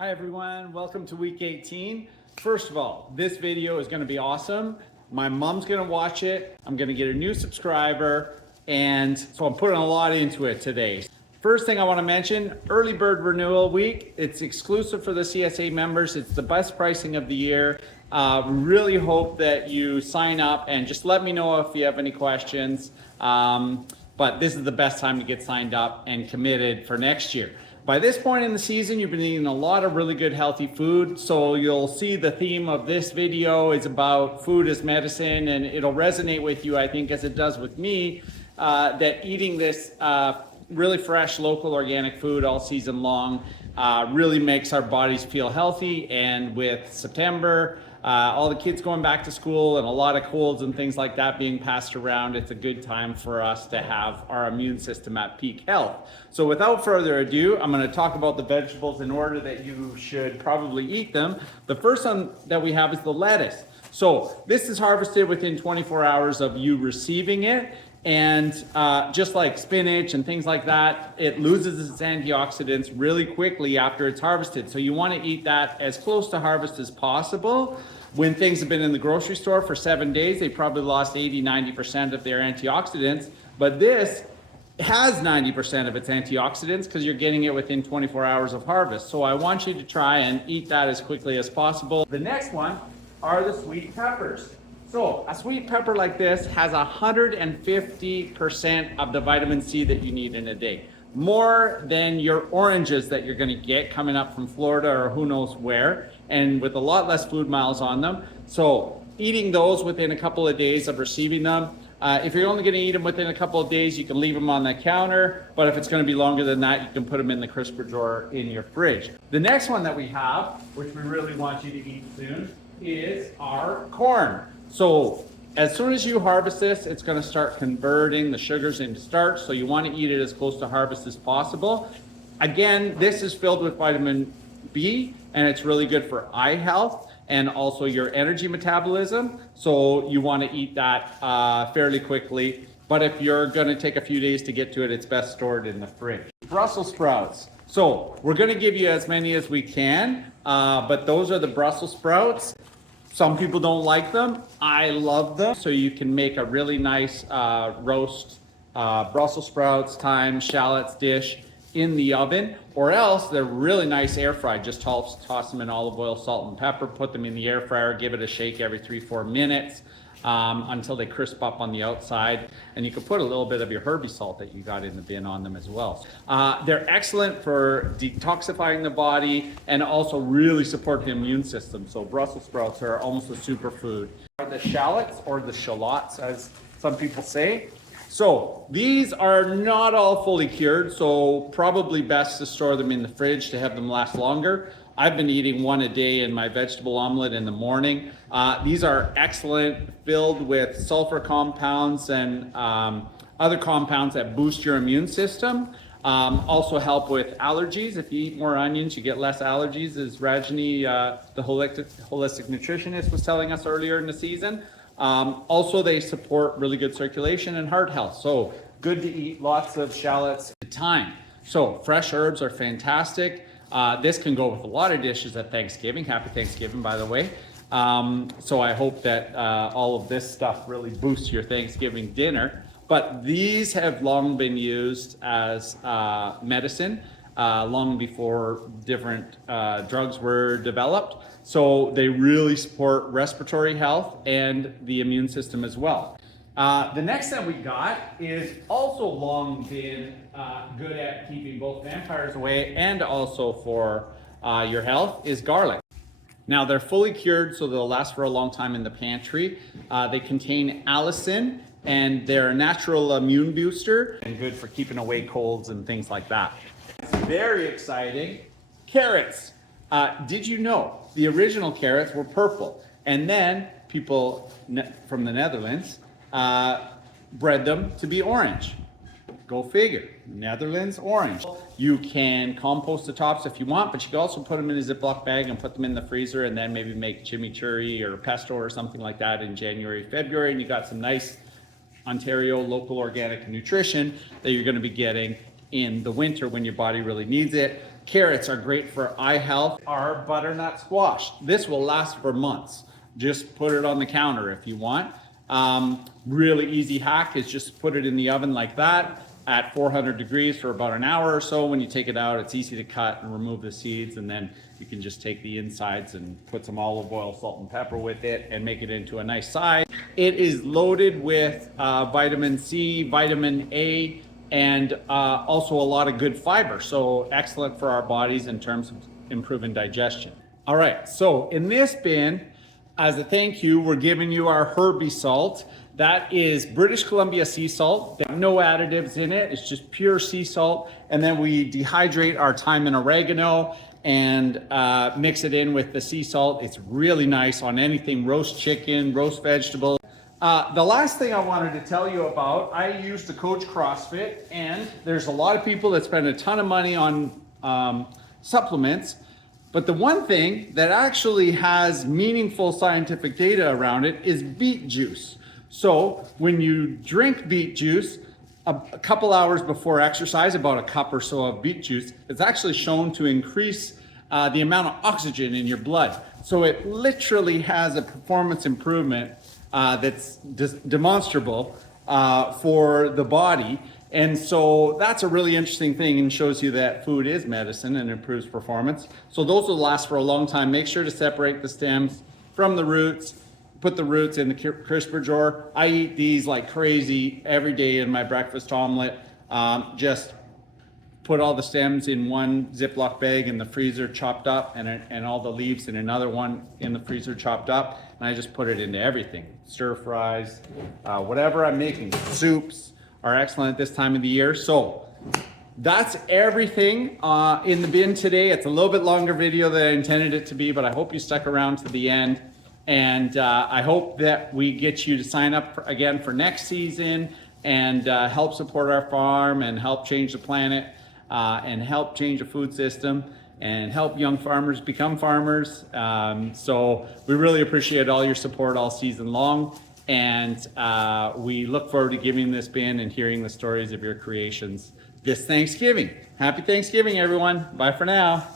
Hi everyone, welcome to week 18. First of all, this video is going to be awesome. My mom's going to watch it. I'm going to get a new subscriber, and so I'm putting a lot into it today. First thing I want to mention, early bird renewal week. It's exclusive for the CSA members. It's the best pricing of the year. Really hope that you sign up and just let me know if you have any questions. But this is the best time to get signed up and committed for next year. By this point in the season, you've been eating a lot of really good healthy food. So you'll see the theme of this video is about food as medicine, and it'll resonate with you, I think, as it does with me, that eating this really fresh, local, organic food all season long really makes our bodies feel healthy. And with September, all the kids going back to school and a lot of colds and things like that being passed around, it's a good time for us to have our immune system at peak health. So without further ado, I'm going to talk about the vegetables in order that you should probably eat them. The first one that we have is the lettuce. So this is harvested within 24 hours of you receiving it. And just like spinach and things like that, it loses its antioxidants really quickly after it's harvested. So you want to eat that as close to harvest as possible. When things have been in the grocery store for 7 days, they probably lost 80-90% of their antioxidants. But this has 90% of its antioxidants because you're getting it within 24 hours of harvest. So I want you to try and eat that as quickly as possible. The next one are the sweet peppers. So a sweet pepper like this has 150% of the vitamin C that you need in a day. More than your oranges that you're going to get coming up from Florida or who knows where, and with a lot less food miles on them. So eating those within a couple of days of receiving them. If you're only going to eat them within a couple of days, you can leave them on the counter. But if it's going to be longer than that, you can put them in the crisper drawer in your fridge. The next one that we have, which we really want you to eat soon, is our corn. So as soon as you harvest this, it's going to start converting the sugars into starch. So you want to eat it as close to harvest as possible. Again, this is filled with vitamin B, and it's really good for eye health and also your energy metabolism. So you want to eat that fairly quickly. But if you're going to take a few days to get to it, it's best stored in the fridge. Brussels sprouts. So we're going to give you as many as we can, but those are the Brussels sprouts. Some people don't like them. I love them. So you can make a really nice roast Brussels sprouts, thyme, shallots dish in the oven, or else they're really nice air fried. Just toss them in olive oil, salt, and pepper, put them in the air fryer, give it a shake every 3-4 minutes until they crisp up on the outside. And you can put a little bit of your Herbie salt that you got in the bin on them as well. They're excellent for detoxifying the body and also really support the immune system. So Brussels sprouts are almost a superfood. The shallots, or the shallots as some people say. So these are not all fully cured, so probably best to store them in the fridge to have them last longer. I've been eating one a day in my vegetable omelet in the morning. These are excellent, filled with sulfur compounds and other compounds that boost your immune system. Also help with allergies. If you eat more onions, you get less allergies, as Rajni, the holistic nutritionist, was telling us earlier in the season. Also, they support really good circulation and heart health. So good to eat lots of shallots at a time. So fresh herbs are fantastic. This can go with a lot of dishes at Thanksgiving. Happy Thanksgiving, by the way. So I hope that all of this stuff really boosts your Thanksgiving dinner. But these have long been used as medicine, long before different drugs were developed. So they really support respiratory health and the immune system as well. The next that we got is also long been good at keeping both vampires away and also for your health is garlic. Now they're fully cured, so they'll last for a long time in the pantry. They contain allicin, and they're a natural immune booster and good for keeping away colds and things like that. It's very exciting. Carrots. Did you know the original carrots were purple, and then people from the Netherlands bred them to be orange? Go figure. Netherlands orange. You can compost the tops if you want, but you can also put them in a Ziploc bag and put them in the freezer, and then maybe make chimichurri or pesto or something like that in January, February, and you got some nice Ontario local organic nutrition that you're going to be getting in the winter when your body really needs it. Carrots are great for eye health. Our butternut squash. This will last for months. Just put it on the counter if you want. Really easy hack is just put it in the oven like that at 400 degrees for about an hour or so. When you take it out, it's easy to cut and remove the seeds, and then you can just take the insides and put some olive oil, salt and pepper with it and make it into a nice side. It is loaded with vitamin C, vitamin A, and also a lot of good fiber. So excellent for our bodies in terms of improving digestion. All right, so in this bin, as a thank you, we're giving you our Herbie salt. That is British Columbia sea salt. There are no additives in it. It's just pure sea salt. And then we dehydrate our thyme and oregano and mix it in with the sea salt. It's really nice on anything, roast chicken, roast vegetables. The last thing I wanted to tell you about, I used to coach CrossFit, and there's a lot of people that spend a ton of money on supplements. But the one thing that actually has meaningful scientific data around it is beet juice. So when you drink beet juice a couple hours before exercise, about a cup or so of beet juice, it's actually shown to increase the amount of oxygen in your blood. So it literally has a performance improvement that's demonstrable for the body. And so that's a really interesting thing and shows you that food is medicine and improves performance. So those will last for a long time. Make sure to separate the stems from the roots. Put the roots in the crisper drawer. I eat these like crazy every day in my breakfast omelet. Just put all the stems in one Ziploc bag in the freezer chopped up, and all the leaves in another one in the freezer chopped up. And I just put it into everything. Stir fries, whatever I'm making. Soups are excellent this time of the year. So that's everything in the bin today. It's a little bit longer video than I intended it to be, but I hope you stuck around to the end. And I hope that we get you to sign up again for next season and help support our farm and help change the planet and help change the food system and help young farmers become farmers. So we really appreciate all your support all season long. And we look forward to giving this bin and hearing the stories of your creations this Thanksgiving. Happy Thanksgiving, everyone. Bye for now.